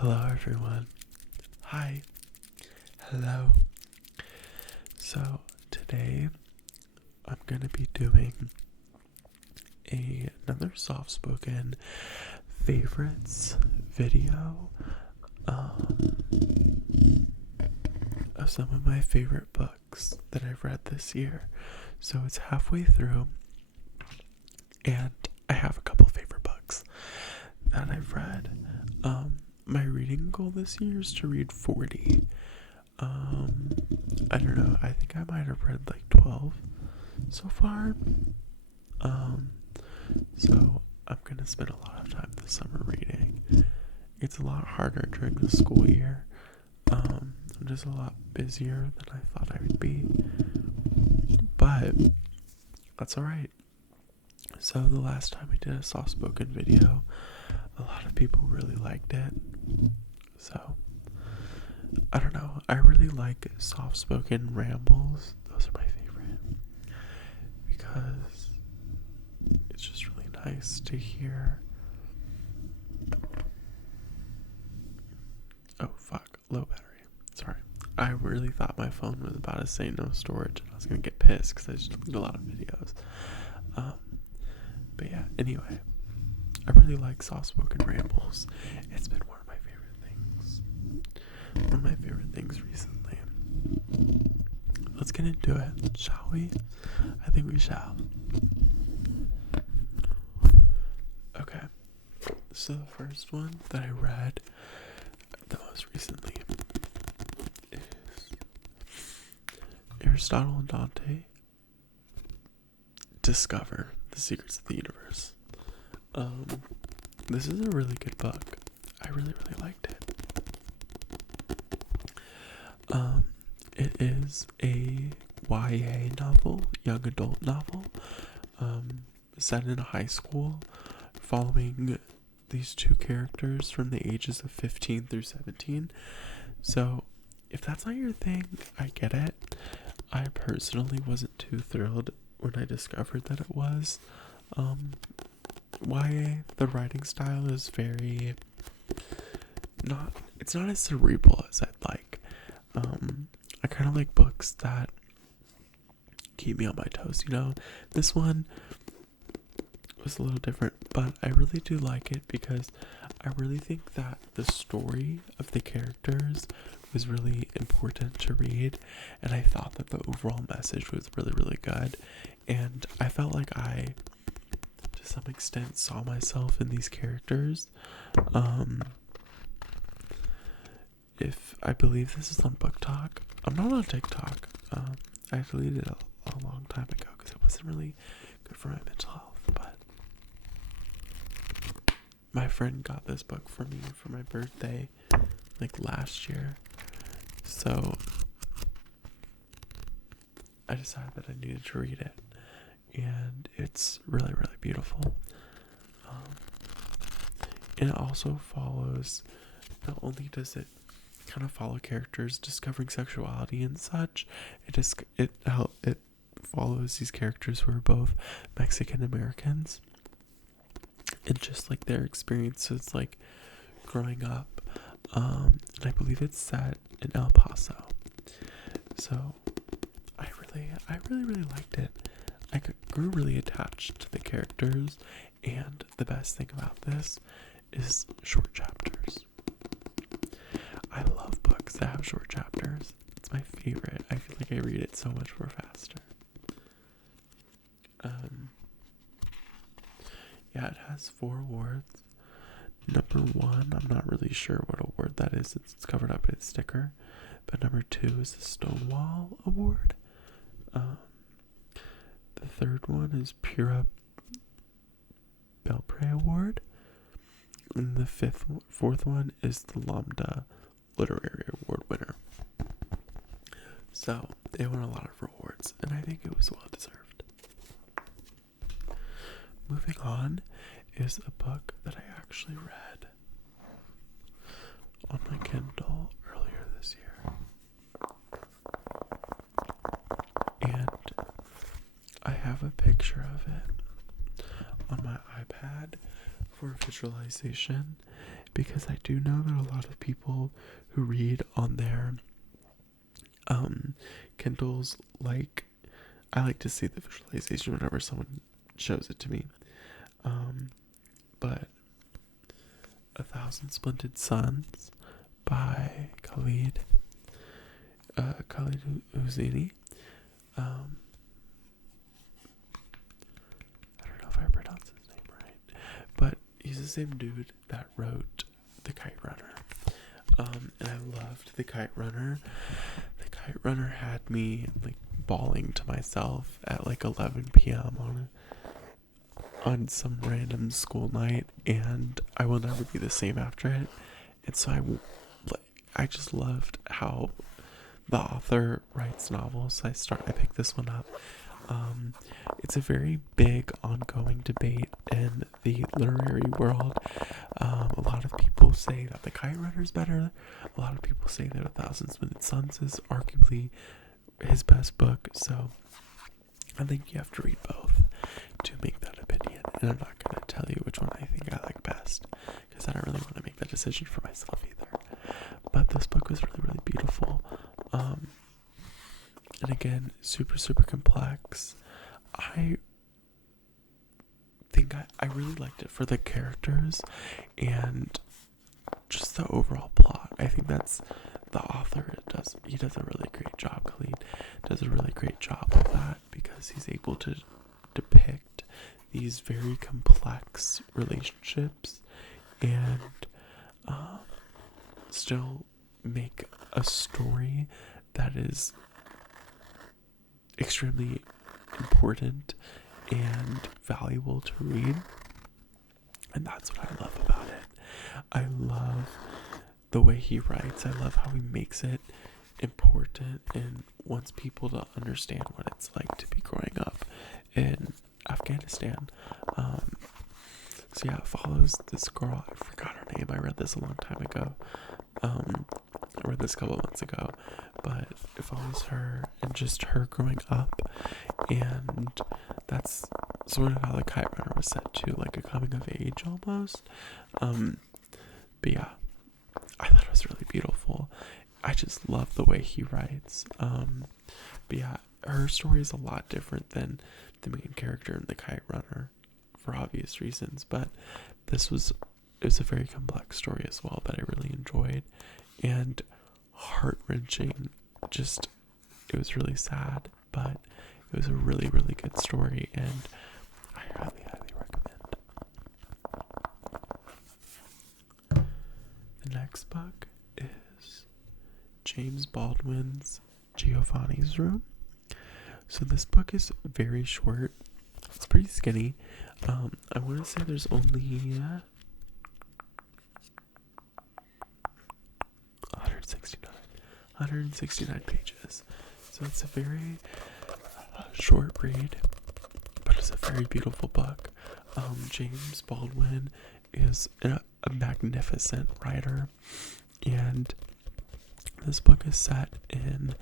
Hello everyone. Hi. Hello. So today I'm going to be doing another soft-spoken favorites video of some of my favorite books that I've read this year. So it's halfway through and I have a couple favorite books that I've read. My reading goal this year is to read 40. I don't know, I think I might have read like 12 so far. So I'm gonna spend a lot of time this summer reading. It's a lot harder during the school year. I'm just a lot busier than I thought I would be, but that's alright. So the last time I did a soft-spoken video, a lot of people really liked it. So I don't know, I really like soft-spoken rambles. Those are my favorite because it's just really nice to hear. Oh fuck, low battery. Sorry. I really thought my phone was about to say no storage and I was gonna get pissed because I just deleted a lot of videos. But yeah, anyway, I really like soft-spoken rambles. It's been one of my favorite things. One of my favorite things recently. Let's get into it, shall we? I think we shall. Okay, so the first one that I read the most recently is Aristotle and Dante Discover the Secrets of the Universe. This is a really good book. I really liked it. It is a YA novel, young adult novel, set in a high school, following these two characters from the ages of 15 through 17. So, if that's not your thing, I get it. I personally wasn't too thrilled when I discovered that it was. YA, the writing style is very it's not as cerebral as I'd like. I kind of like books that keep me on my toes, you know? This one was a little different, but I really do like it because I really think that the story of the characters was really important to read, and I thought that the overall message was really good, and I felt like I, to some extent, saw myself in these characters. If I believe this is on Book Talk, I'm not on TikTok. I deleted it a long time ago because it wasn't really good for my mental health, but my friend got this book for me for my birthday like last year, so I decided that I needed to read it, and it's really beautiful. And it also follows, not only does it kind of follow characters discovering sexuality and such, it follows these characters who are both Mexican Americans and just like their experiences like growing up. And I believe it's set in El Paso. So I really liked it. I grew really attached to the characters, and the best thing about this is short chapters. I love books that have short chapters. It's my favorite. I feel like I read it so much more faster. Yeah, it has 4 awards. Number 1, I'm not really sure what award that is. It's covered up by a sticker. But number 2 is the Stonewall Award. The third one is Pura Belpre Award. And the fourth one is the Lambda Literary Award winner. So they won a lot of awards, and I think it was well deserved. Moving on is a book that I actually read on my Kindle earlier this year, and I have a picture of it on my iPad for visualization because I do know that a lot of people who read on their Kindles, like, I like to see the visualization whenever someone shows it to me. But 1,000 Splendid Suns by Khaled Hosseini. I don't know if I pronounced his name right, but he's the same dude that wrote The Kite Runner. And I loved The Kite Runner. The Kite Runner had me like bawling to myself at like 11 p.m. on some random school night, and I will never be the same after it. And so I just loved how the author writes novels. I picked this one up. It's a very big ongoing debate in the literary world. A lot of people say that The Kite Runner is better. A lot of people say that 1,000 Splendid Suns is arguably his best book. So I think you have to read both to make that opinion. And I'm not going to tell you which one I think I like best, because I don't really want to make that decision for myself either. But this book was really, really beautiful. And again, super, super complex. I think I really liked it for the characters and just the overall plot. I think that's the author he does a really great job. Khaled does a really great job of that, because he's able to depict these very complex relationships and still make a story that is extremely important and valuable to read. And that's what I love about it. I love the way he writes. I love how he makes it important and wants people to understand what it's like to be growing up in Afghanistan. So yeah, it follows this girl. I forgot her name. I read this a long time ago. I read this a couple months ago, but it follows her and just her growing up, and that's sort of how The Kite Runner was set to, like a coming of age almost. But yeah, I thought it was really beautiful. I just love the way he writes. But yeah, her story is a lot different than the main character in The Kite Runner for obvious reasons, but it was a very complex story as well that I really enjoyed, and heart-wrenching. Just, it was really sad, but it was a really, really good story, and I highly, highly recommend. The next book is James Baldwin's Giovanni's Room. So this book is very short. It's pretty skinny. I want to say there's only 169 pages. So it's a very short read, but it's a very beautiful book. James Baldwin is a magnificent writer, and this book is set in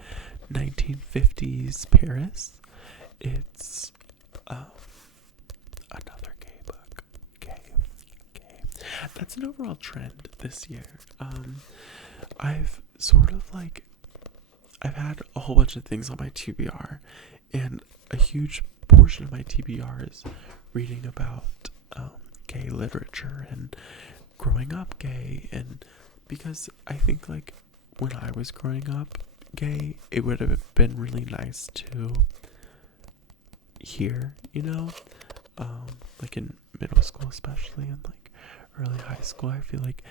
1950s Paris. It's another gay book. Gay. That's an overall trend this year. I've had a whole bunch of things on my TBR, and a huge portion of my TBR is reading about gay literature and growing up gay, and because I think like when I was growing up gay, it would have been really nice to hear, like in middle school especially, and like early high school. I feel like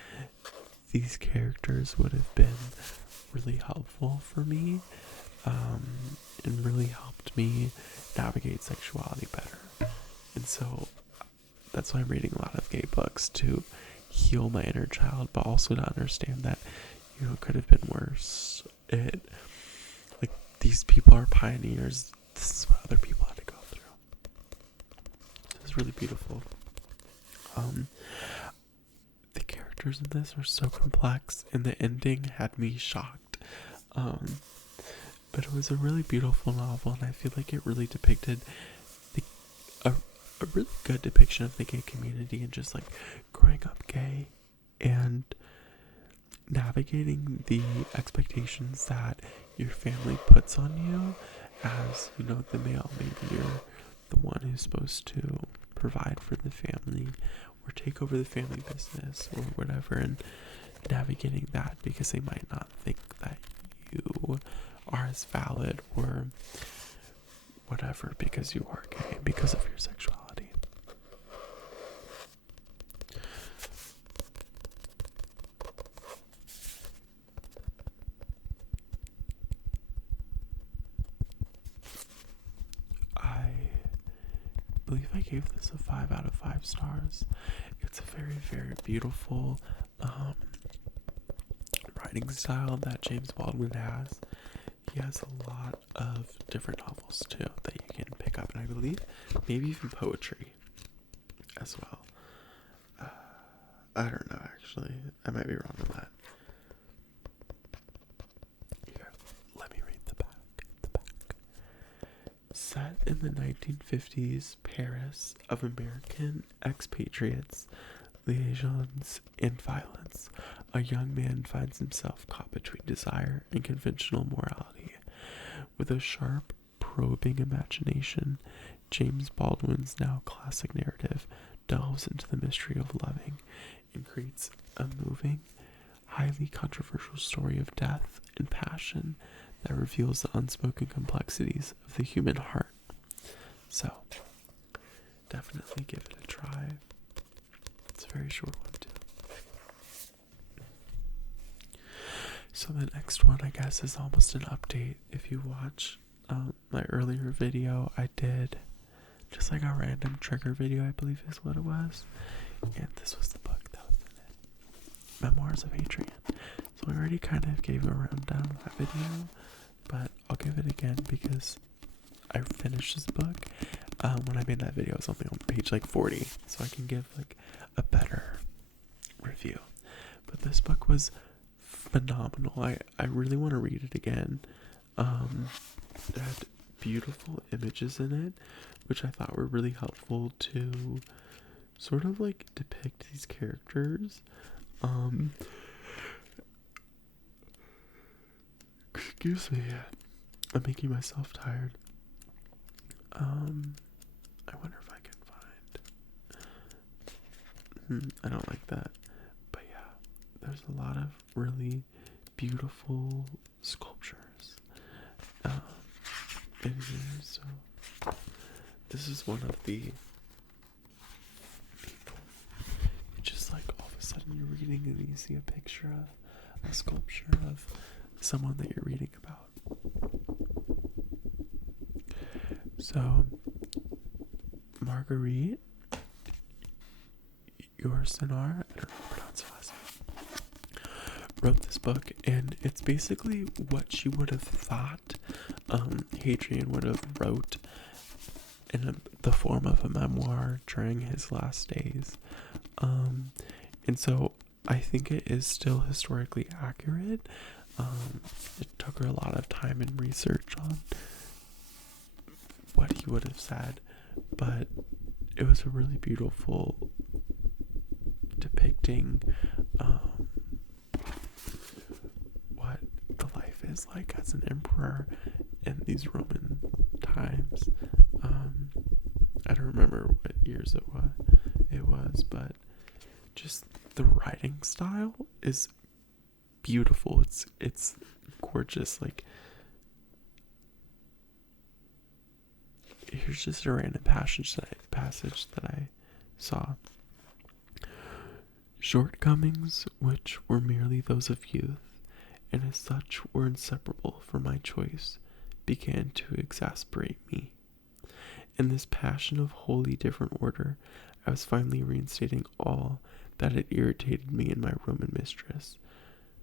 these characters would have been really helpful for me, and really helped me navigate sexuality better. And so that's why I'm reading a lot of gay books, to heal my inner child, but also to understand that, it could have been worse. Like, these people are pioneers. This is what other people had to go through. It's really beautiful. The characters in this are so complex, and the ending had me shocked. But it was a really beautiful novel, and I feel like it really depicted a really good depiction of the gay community and just like growing up gay and navigating the expectations that your family puts on you as, the male. Maybe you're the one who's supposed to provide for the family or take over the family business or whatever, and navigating that because they might not think that you are as valid or whatever because you are gay, because of your sexuality. I believe I gave this a 5 out of 5 stars. It's a very, very beautiful writing style that James Baldwin has. He has a lot of different novels too that you can pick up, and I believe maybe even poetry as well. I don't know, actually. I might be wrong on that. Here, let me read the back. Set in the 1950s Paris of American expatriates, liaisons, and violence, a young man finds himself caught between desire and conventional morality. With a sharp, probing imagination, James Baldwin's now classic narrative delves into the mystery of loving and creates a moving, highly controversial story of death and passion that reveals the unspoken complexities of the human heart. So, definitely give it a try. It's a very short one too. So the next one, I guess, is almost an update. If you watch my earlier video, I did just like a random trigger video, I believe is what it was. And this was the book that was in it. Memoirs of Hadrian. So I already kind of gave a rundown of that video, but I'll give it again because I finished this book. When I made that video, it was only on page like 40, so I can give like a better review. But this book was phenomenal. I really want to read it again. It had beautiful images in it, which I thought were really helpful to sort of like depict these characters. Excuse me, I'm making myself tired. I wonder if I can find. I don't like that. But yeah, there's a lot of really beautiful sculptures in here. So this is one of the. Just like all of a sudden you're reading and you see a picture of a sculpture of someone that you're reading about. So, Marguerite, Yourcenar, I don't know how to pronounce her last name, wrote this book, and it's basically what she would have thought Hadrian would have wrote in the form of a memoir during his last days. And so I think it is still historically accurate. It took her a lot of time and research on what he would have said, but it was a really beautiful depicting what the life is like as an emperor in these Roman times. I don't remember what years it was, but just the writing style is beautiful. It's gorgeous. Like, here's just a random passage that I saw. Shortcomings which were merely those of youth, and as such were inseparable from my choice, began to exasperate me. In this passion of wholly different order, I was finally reinstating all that had irritated me in my Roman mistress.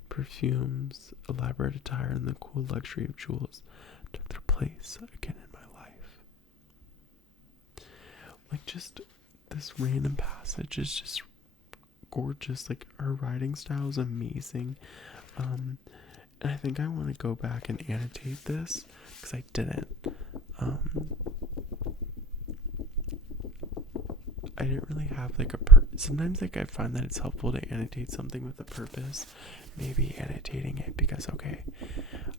Perfumes, elaborate attire, and the cool luxury of jewels took their place again in my life. Like, just this random passage is just gorgeous. Like, her writing style is amazing. And I think I want to go back and annotate this because I didn't. I didn't really have like sometimes like I find that it's helpful to annotate something with a purpose. Maybe annotating it because, okay,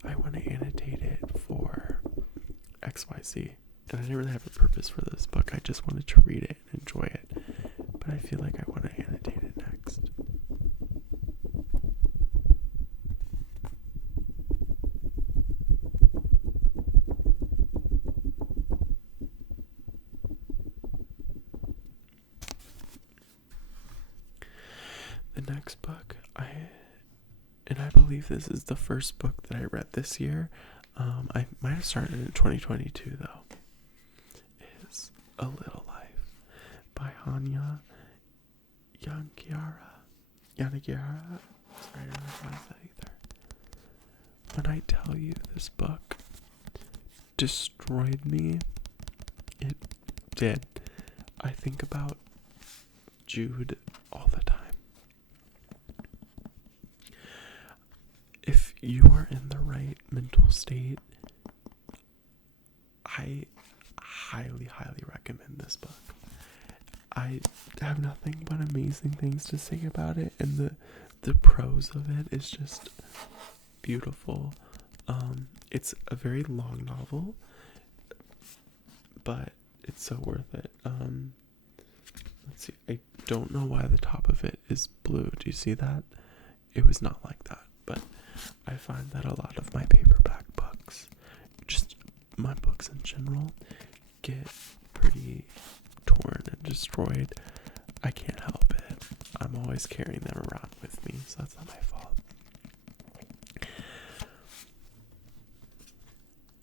I want to annotate it for XYZ. And I didn't really have a purpose for this book. I just wanted to read it and enjoy it. But I feel like I want to annotate it next. The next book, I believe this is the first book that I read this year. I might have started in 2022 though. Is A Little Life by Hanya. Yanagihara. Sorry, I don't recognize that either. When I tell you this book destroyed me, it did. I think about Jude all the time. If you are in the right mental state, I highly, highly recommend this book. I have nothing but amazing things to say about it, and the prose of it is just beautiful. It's a very long novel, but it's so worth it. Let's see. I don't know why the top of it is blue. Do you see that? It was not like that, but I find that a lot of my paperback books, just my books in general, get pretty torn and destroyed. I can't help it. I'm always carrying them around with me, so that's not my fault.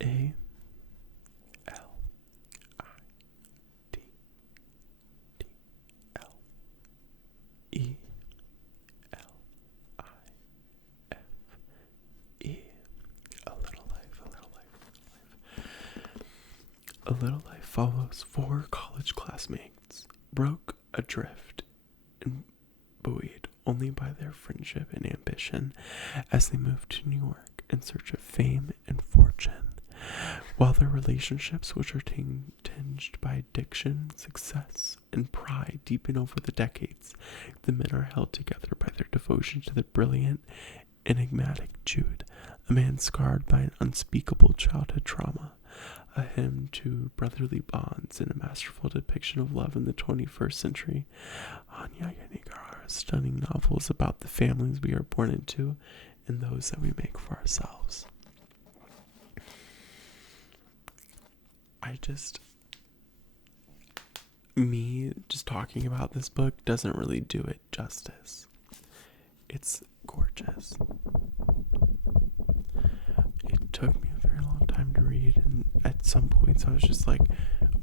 A L I D D L E L I F E. A Little Life, A Little Life, A Little Life. A Little Life follows 4 college classmates, broke adrift and buoyed only by their friendship and ambition as they move to New York in search of fame and fortune. While their relationships, which are tinged by addiction, success, and pride, deepen over the decades, the men are held together by their devotion to the brilliant, enigmatic Jude, a man scarred by an unspeakable childhood trauma, a hymn to brotherly bonds, and a masterful depiction of love in the 21st century. Hanya Yanagihara's stunning novels about the families we are born into and those that we make for ourselves. Me just talking about this book doesn't really do it justice. It's gorgeous. It took me a very long time to read, and at some points I was just like,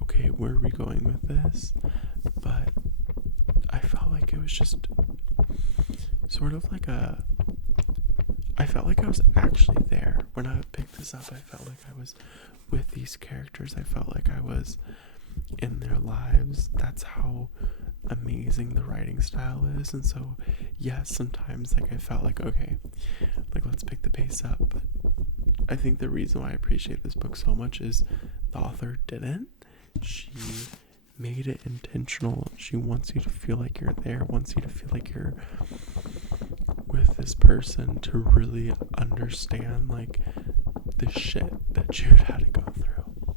okay, where are we going with this? But I felt like it was just sort of like I felt like I was actually there. When I picked this up, I felt like I was with these characters. I felt like I was in their lives. That's how amazing the writing style is. And so, yes, sometimes like I felt like, okay, like let's pick the pace up. But I think the reason why I appreciate this book so much is the author didn't. She made it intentional. She wants you to feel like you're there, wants you to feel like you're with this person to really understand like the shit that Jude had to go through.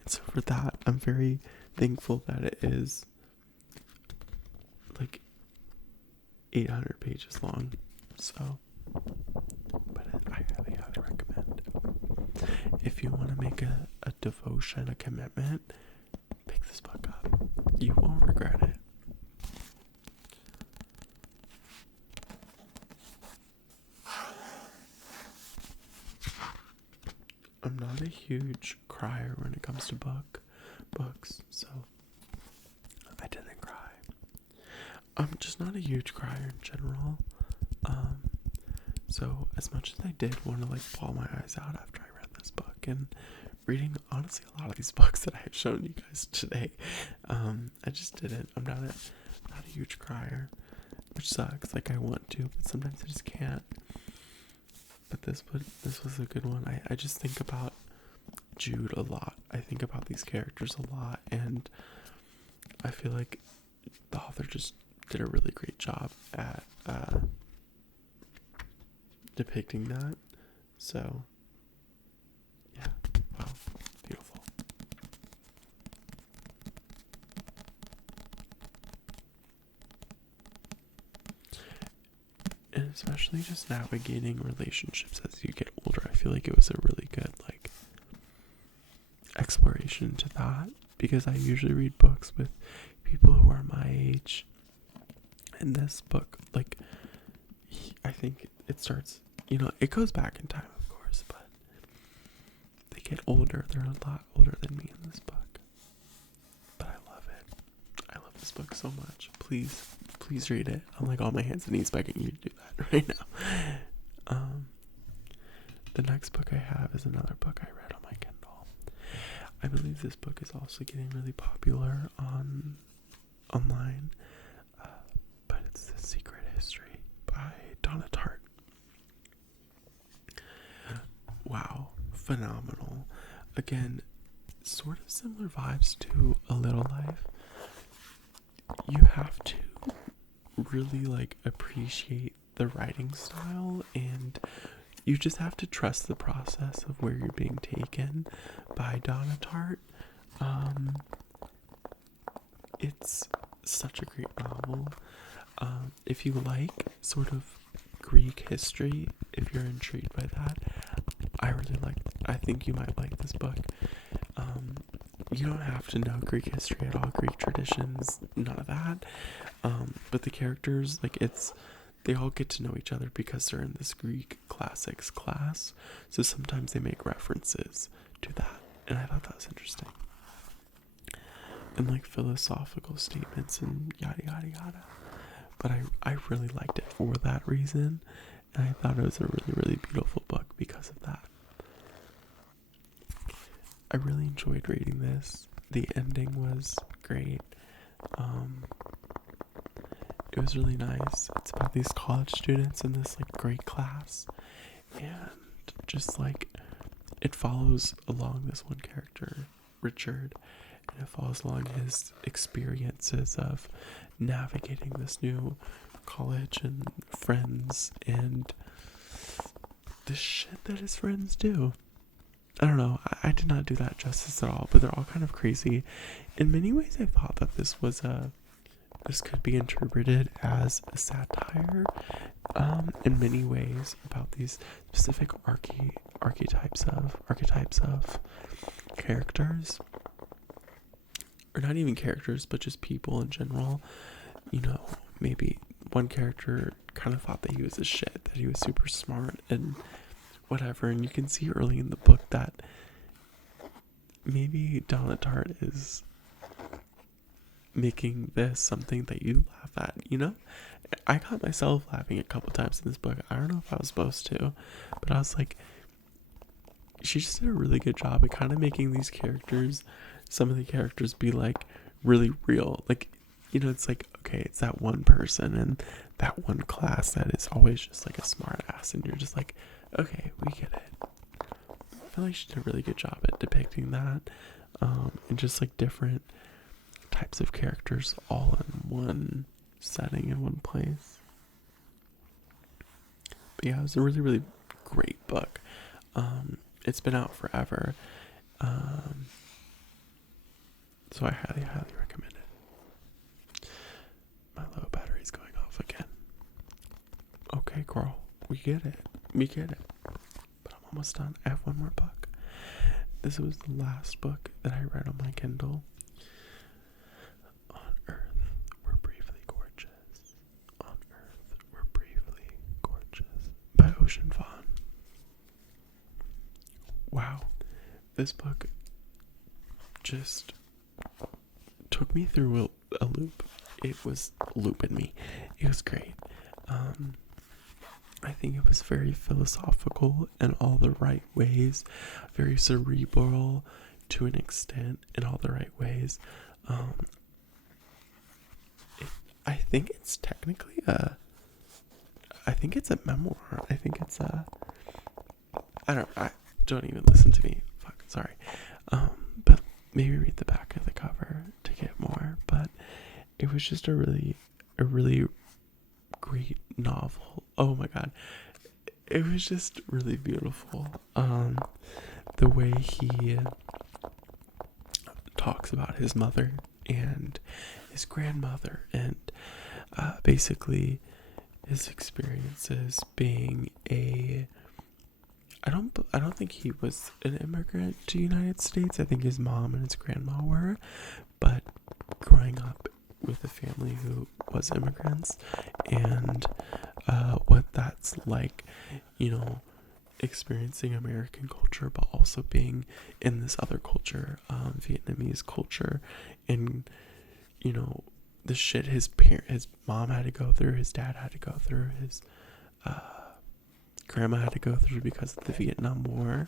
And so for that, I'm very thankful that it is like 800 pages long. So, but I highly, highly recommend. If you want to make a devotion, a commitment, pick this book up. You won't regret it. I'm not a huge crier when it comes to books, so I didn't cry. I'm just not a huge crier in general. So as much as I did want to like bawl my eyes out after I read this book, and reading honestly a lot of these books that I have shown you guys today, I just didn't. I'm not a huge crier, which sucks. Like I want to, but sometimes I just can't. But this was a good one. I just think about Jude a lot. I think about these characters a lot, and I feel like the author just did a really great job at depicting that. So yeah, wow, beautiful. And especially just navigating relationships as you get older, I feel like it was a really good like exploration to that, because I usually read books with people who are my age, and this book, like, I think it starts, it goes back in time, of course, but they get older. They're a lot older than me in this book, but I love it. I love this book so much. Please read it. I'm like on my hands and knees begging you to do that right now. The next book I have is another book I read on my Kindle. I believe this book is also getting really popular online, but it's The Secret History by Donna Tartt. Wow, phenomenal. Again, sort of similar vibes to A Little Life. You have to really like appreciate the writing style, and you just have to trust the process of where you're being taken by Donna Tartt. It's such a great novel. If you like sort of Greek history, if you're intrigued by that, I think you might like this book. You don't have to know Greek history at all, Greek traditions, none of that. But the characters, they all get to know each other because they're in this Greek classics class. So sometimes they make references to that. And I thought that was interesting. And like philosophical statements and yada yada yada. But I really liked it for that reason. And I thought it was a really, really beautiful book because of that. I really enjoyed reading this. The ending was great. It was really nice. It's about these college students in this like great class, and just like it follows along this one character, Richard, and it follows along his experiences of navigating this new college and friends and the shit that his friends do. I don't know, I did not do that justice at all, but they're all kind of crazy. In many ways, I thought that this could be interpreted as a satire, in many ways, about these specific archetypes of characters, or not even characters, but just people in general. Maybe one character kind of thought that he was a shit, that he was super smart and whatever, and you can see early in the book that maybe Donna Tartt is making this something that you laugh at, I caught myself laughing a couple times in this book. I don't know if I was supposed to, but I was like, she just did a really good job at kind of making these characters, some of the characters, be like really real. Like, it's like, okay, it's that one person and that one class that is always just like a smart ass, and you're just like, okay, we get it. I feel like she did a really good job at depicting that, and just like different types of characters all in one setting, in one place. But yeah, it was a really, really great book. It's been out forever, so I highly, highly recommend it. My low battery's going off again. Okay, girl, we get it. But I'm almost done. I have one more book. This was the last book that I read on my Kindle. On Earth, We're Briefly Gorgeous. On Earth, We're Briefly Gorgeous by Ocean Vuong. Wow. This book just took me through a loop. It was looping me. It was great. I think it was very philosophical in all the right ways, very cerebral to an extent in all the right ways. I think it's technically I think it's a memoir. I think it's don't even listen to me. Fuck, sorry. But maybe read the back of the cover to get more. But it was just a really great novel. Oh my god. It was just really beautiful. The way he talks about his mother and his grandmother, and basically his experiences being I don't think he was an immigrant to the United States. I think his mom and his grandma were, but growing up with a family who was immigrants, and what that's like, experiencing American culture, but also being in this other culture, Vietnamese culture, and the shit his mom had to go through, his dad had to go through, his grandma had to go through because of the Vietnam War,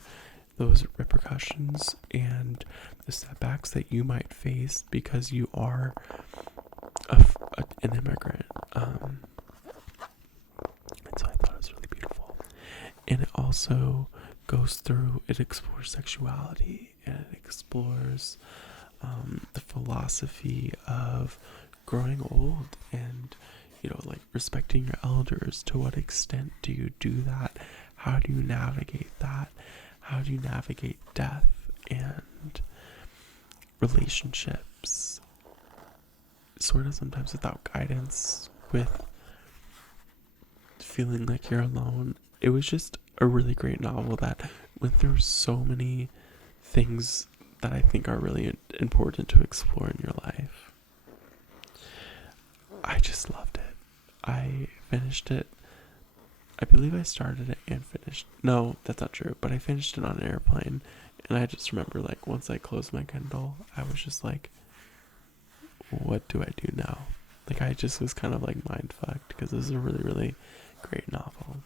those repercussions and the setbacks that you might face because you are an immigrant. And so I thought it was really beautiful. And it also it explores sexuality, and it explores the philosophy of growing old, and respecting your elders. To what extent do you do that? How do you navigate that? How do you navigate death and relationships, sort of sometimes without guidance, with feeling like you're alone? It was just a really great novel that went through so many things that I think are really important to explore in your life. I just loved it. I finished it. I believe I started it and finished. No, that's not true. But I finished it on an airplane. And I just remember, once I closed my Kindle, I was just like, what do I do now? I just was kind of mind fucked, because this is a really, really great novel.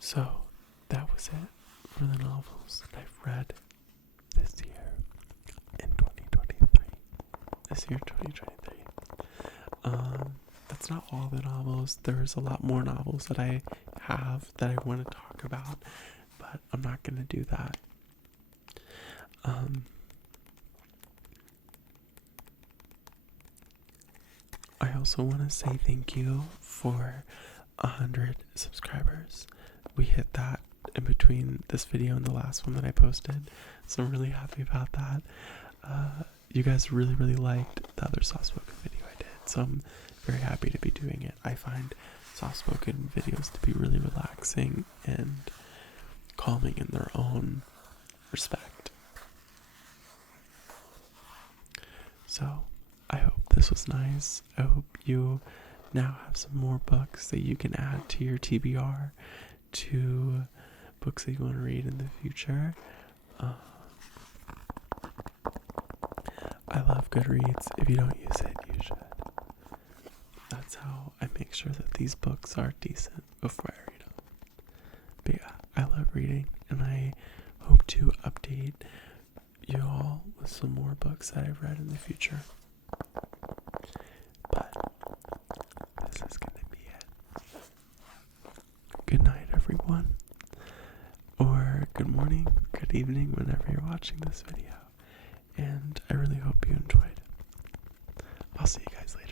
So, that was it for the novels that I've read this year in 2023. This year, 2023. That's not all the novels. There's a lot more novels that I have that I want to talk about, but I'm not going to do that. I also want to say thank you for 100 subscribers. We hit that in between this video and the last one that I posted, so I'm really happy about that. You guys really, really liked the other soft-spoken video I did, so I'm very happy to be doing it. I find soft-spoken videos to be really relaxing and calming in their own respect. So, I hope this was nice. I hope you now have some more books that you can add to your TBR, to books that you want to read in the future. I love Goodreads. If you don't use it, you should. That's how I make sure that these books are decent before I read them. But yeah, I love reading, and I hope to update you all with some more books that I've read in the future. But this is gonna be it. Good night, everyone. Or good morning, good evening, whenever you're watching this video. And I really hope you enjoyed. I'll see you guys later.